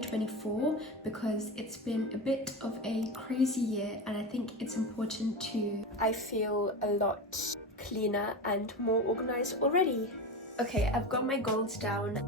2024 because it's been a bit of a crazy year, and I think it's important to... I feel a lot cleaner and more organized already. Okay, I've got my goals down.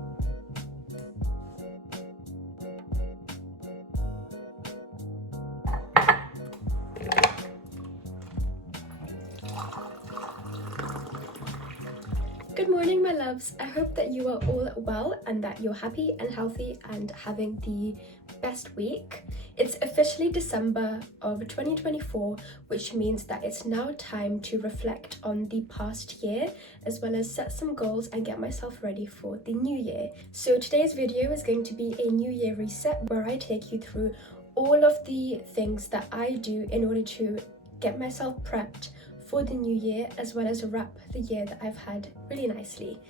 Good morning, my loves. I hope that you are all well and that you're happy and healthy and having the best week. It's officially December of 2024, which means that it's now time to reflect on the past year, as well as set some goals and get myself ready for the new year. So today's video is going to be a new year reset where I take you through all of the things that I do in order to get myself prepped for the new year, as well as wrap the year that I've had really nicely.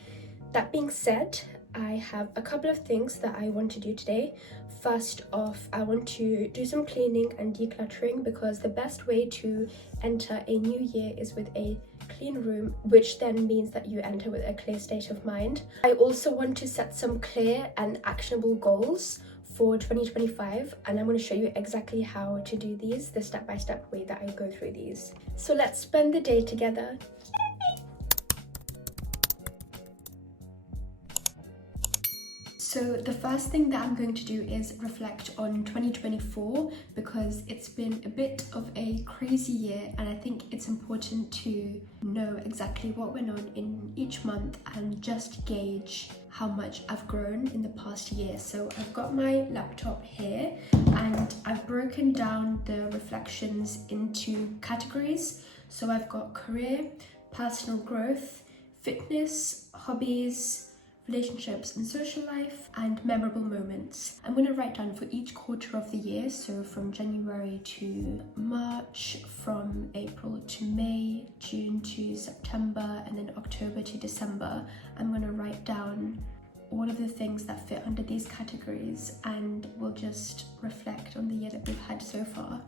That being said, I have a couple of things that I want to do today. First off, I want to do some cleaning and decluttering, because the best way to enter a new year is with a clean room, which then means that you enter with a clear state of mind. I also want to set some clear and actionable goals for 2025, and I'm going to show you exactly how to do these, the step-by-step way that I go through these. So let's spend the day together. So the first thing that I'm going to do is reflect on 2024, because it's been a bit of a crazy year, and I think it's important to know exactly what went on in each month and just gauge how much I've grown in the past year. So I've got my laptop here and I've broken down the reflections into categories. So I've got career, personal growth, fitness, hobbies, relationships and social life, and memorable moments. I'm going to write down for each quarter of the year, so from January to March, from April to May, June to September, and then October to December. I'm going to write down all of the things that fit under these categories, and we'll just reflect on the year that we've had so far.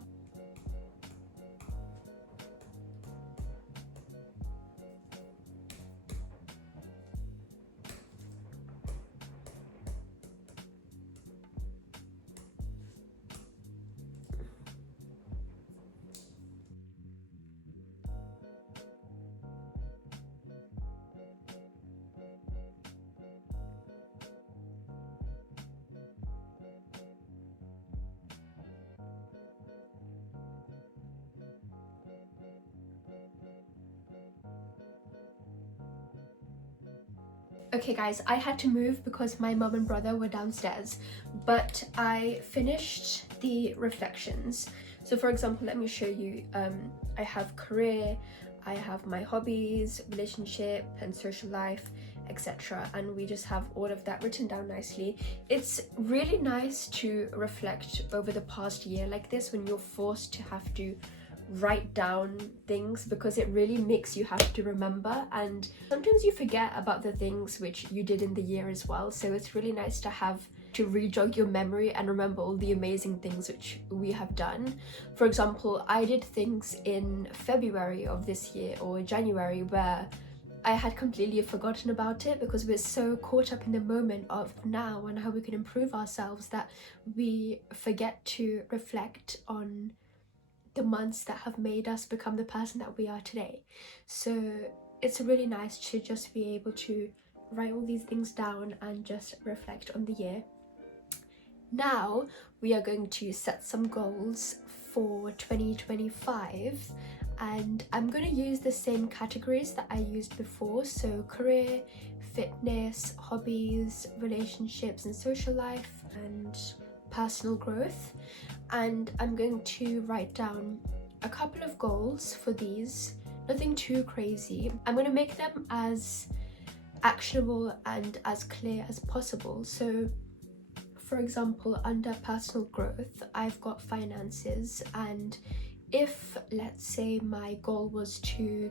Okay guys, I had to move because my mum and brother were downstairs, but I finished the reflections. So for example, let me show you. I have career, I have my hobbies, relationship and social life, etc. And we just have all of that written down nicely. It's really nice to reflect over the past year like this, when you're forced to have to write down things, because it really makes you have to remember, and sometimes you forget about the things which you did in the year as well. So it's really nice to have to re-jog your memory and remember all the amazing things which we have done. For example, I did things in February of this year or January where I had completely forgotten about it, because we're so caught up in the moment of now and how we can improve ourselves that we forget to reflect on the months that have made us become the person that we are today. So it's really nice to just be able to write all these things down and just reflect on the year. Now we are going to set some goals for 2025, and I'm going to use the same categories that I used before, so career, fitness, hobbies, relationships and social life, and personal growth. And I'm going to write down a couple of goals for these, nothing too crazy. I'm going to make them as actionable and as clear as possible. So for example, under personal growth, I've got finances, and if let's say my goal was to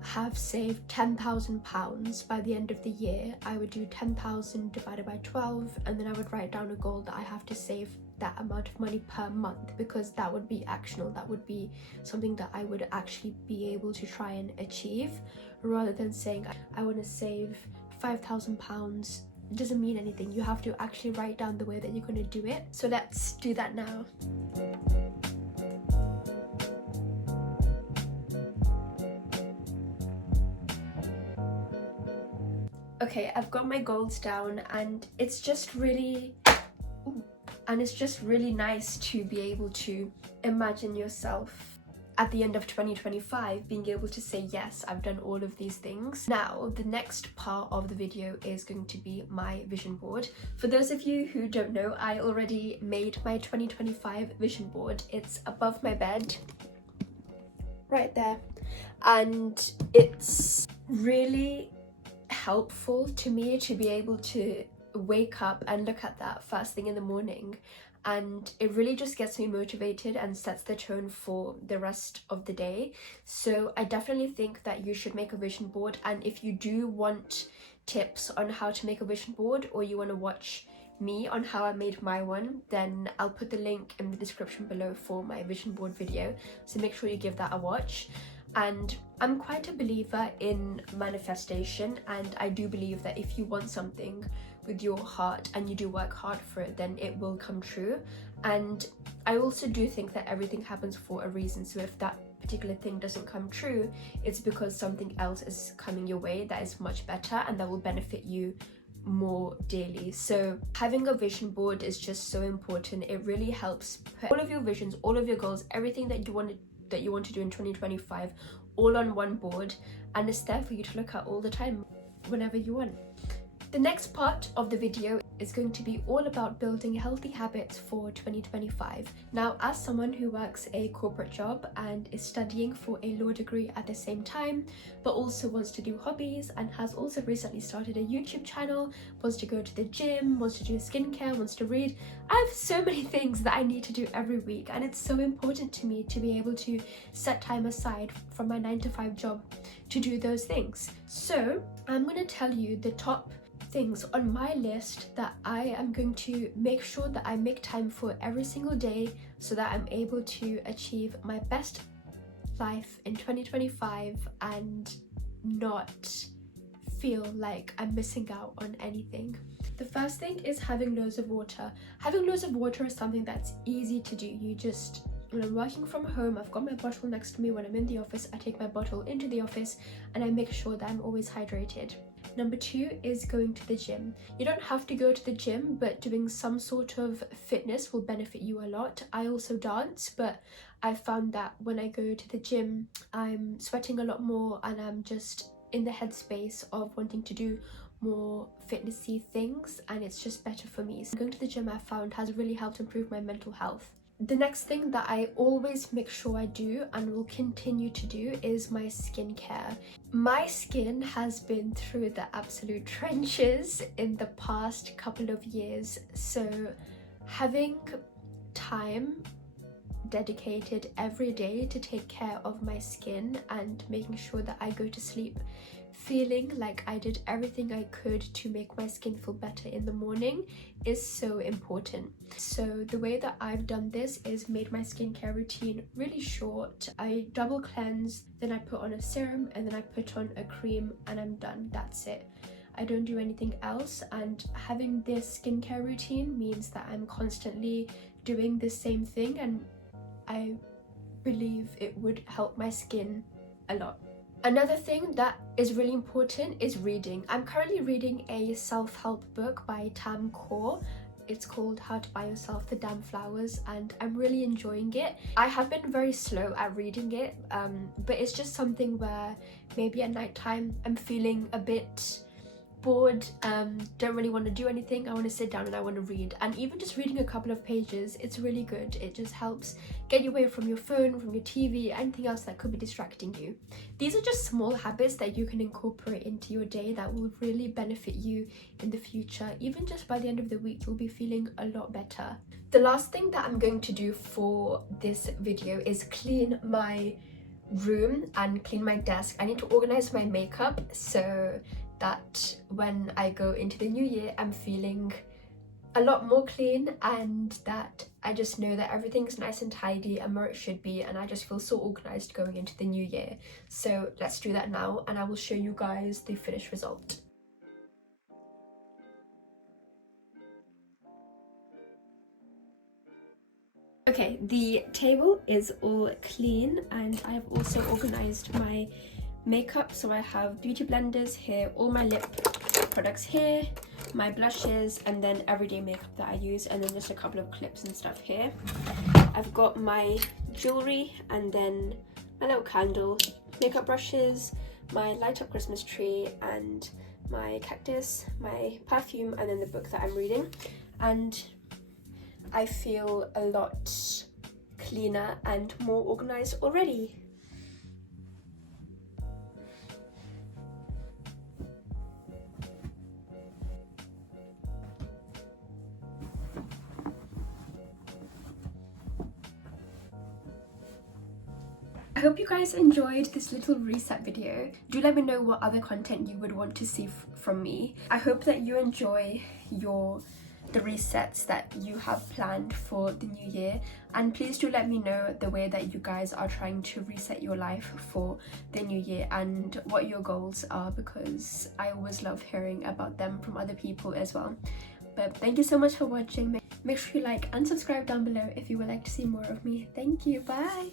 have saved £10,000 by the end of the year, I would do 10,000 divided by 12, and then I would write down a goal that I have to save that amount of money per month, because that would be actionable, that would be something that I would actually be able to try and achieve, rather than saying I want to save £5,000 doesn't mean anything. You have to actually write down the way that you're going to do it. So let's do that now. Okay, I've got my goals down, and it's just really nice to be able to imagine yourself at the end of 2025 being able to say, yes, I've done all of these things. Now, the next part of the video is going to be my vision board. For those of you who don't know, I already made my 2025 vision board. It's above my bed, right there. And it's really helpful to me to be able to wake up and look at that first thing in the morning, and it really just gets me motivated and sets the tone for the rest of the day. So I definitely think that you should make a vision board, and if you do want tips on how to make a vision board, or you want to watch me on how I made my one, then I'll put the link in the description below for my vision board video, so make sure you give that a watch. And I'm quite a believer in manifestation, and I do believe that if you want something with your heart and you do work hard for it, then it will come true. And I also do think that everything happens for a reason. So if that particular thing doesn't come true, it's because something else is coming your way that is much better and that will benefit you more daily. So having a vision board is just so important. It really helps put all of your visions, all of your goals, everything that you want to do in 2025 all on one board, and it's there for you to look at all the time whenever you want. The next part of the video is going to be all about building healthy habits for 2025. Now, as someone who works a corporate job and is studying for a law degree at the same time, but also wants to do hobbies and has also recently started a YouTube channel, wants to go to the gym, wants to do skincare, wants to read, I have so many things that I need to do every week, and it's so important to me to be able to set time aside from my 9-to-5 job to do those things. So I'm going to tell you the top things on my list that I am going to make sure that I make time for every single day, so that I'm able to achieve my best life in 2025 and not feel like I'm missing out on anything. The first thing is having loads of water. Having loads of water is something that's easy to do. When I'm working from home, I've got my bottle next to me. When I'm in the office, I take my bottle into the office and I make sure that I'm always hydrated. Number 2 is going to the gym. You don't have to go to the gym, but doing some sort of fitness will benefit you a lot. I also dance, but I found that when I go to the gym, I'm sweating a lot more and I'm just in the headspace of wanting to do more fitnessy things, and it's just better for me. So going to the gym, I found, has really helped improve my mental health. The next thing that I always make sure I do and will continue to do is my skincare. My skin has been through the absolute trenches in the past couple of years, so having time dedicated every day to take care of my skin and making sure that I go to sleep feeling like I did everything I could to make my skin feel better in the morning is so important. So the way that I've done this is made my skincare routine really short. I double cleanse, then I put on a serum, and then I put on a cream, and I'm done. That's it. I don't do anything else, and having this skincare routine means that I'm constantly doing the same thing, and I believe it would help my skin a lot. Another thing that is really important is reading. I'm currently reading a self-help book by Tam Kaur. It's called How to Buy Yourself the Damn Flowers, and I'm really enjoying it. I have been very slow at reading it, but it's just something where maybe at night time I'm feeling a bit bored, don't really want to do anything, I want to sit down and I want to read. And even just reading a couple of pages, it's really good. It just helps get you away from your phone, from your TV, anything else that could be distracting you. These are just small habits that you can incorporate into your day that will really benefit you in the future. Even just by the end of the week, you'll be feeling a lot better. The last thing that I'm going to do for this video is clean my room and clean my desk. I need to organize my makeup so that when I go into the new year, I'm feeling a lot more clean, and that I just know that everything's nice and tidy and where it should be, and I just feel so organized going into the new year. So let's do that now, and I will show you guys the finished result. Okay, the table is all clean, and I've also organized my makeup. So I have beauty blenders here, all my lip products here, my blushes, and then everyday makeup that I use, and then just a couple of clips and stuff here. I've got my jewelry, and then my little candle, makeup brushes, my light up Christmas tree, and my cactus, my perfume, and then the book that I'm reading. And I feel a lot cleaner and more organized already. I hope you guys enjoyed this little reset video. Do let me know what other content you would want to see from me. I hope that you enjoy the resets that you have planned for the new year, and please do let me know the way that you guys are trying to reset your life for the new year and what your goals are, because I always love hearing about them from other people as well. But thank you so much for watching. Make sure you like and subscribe down below if you would like to see more of me. Thank you, bye.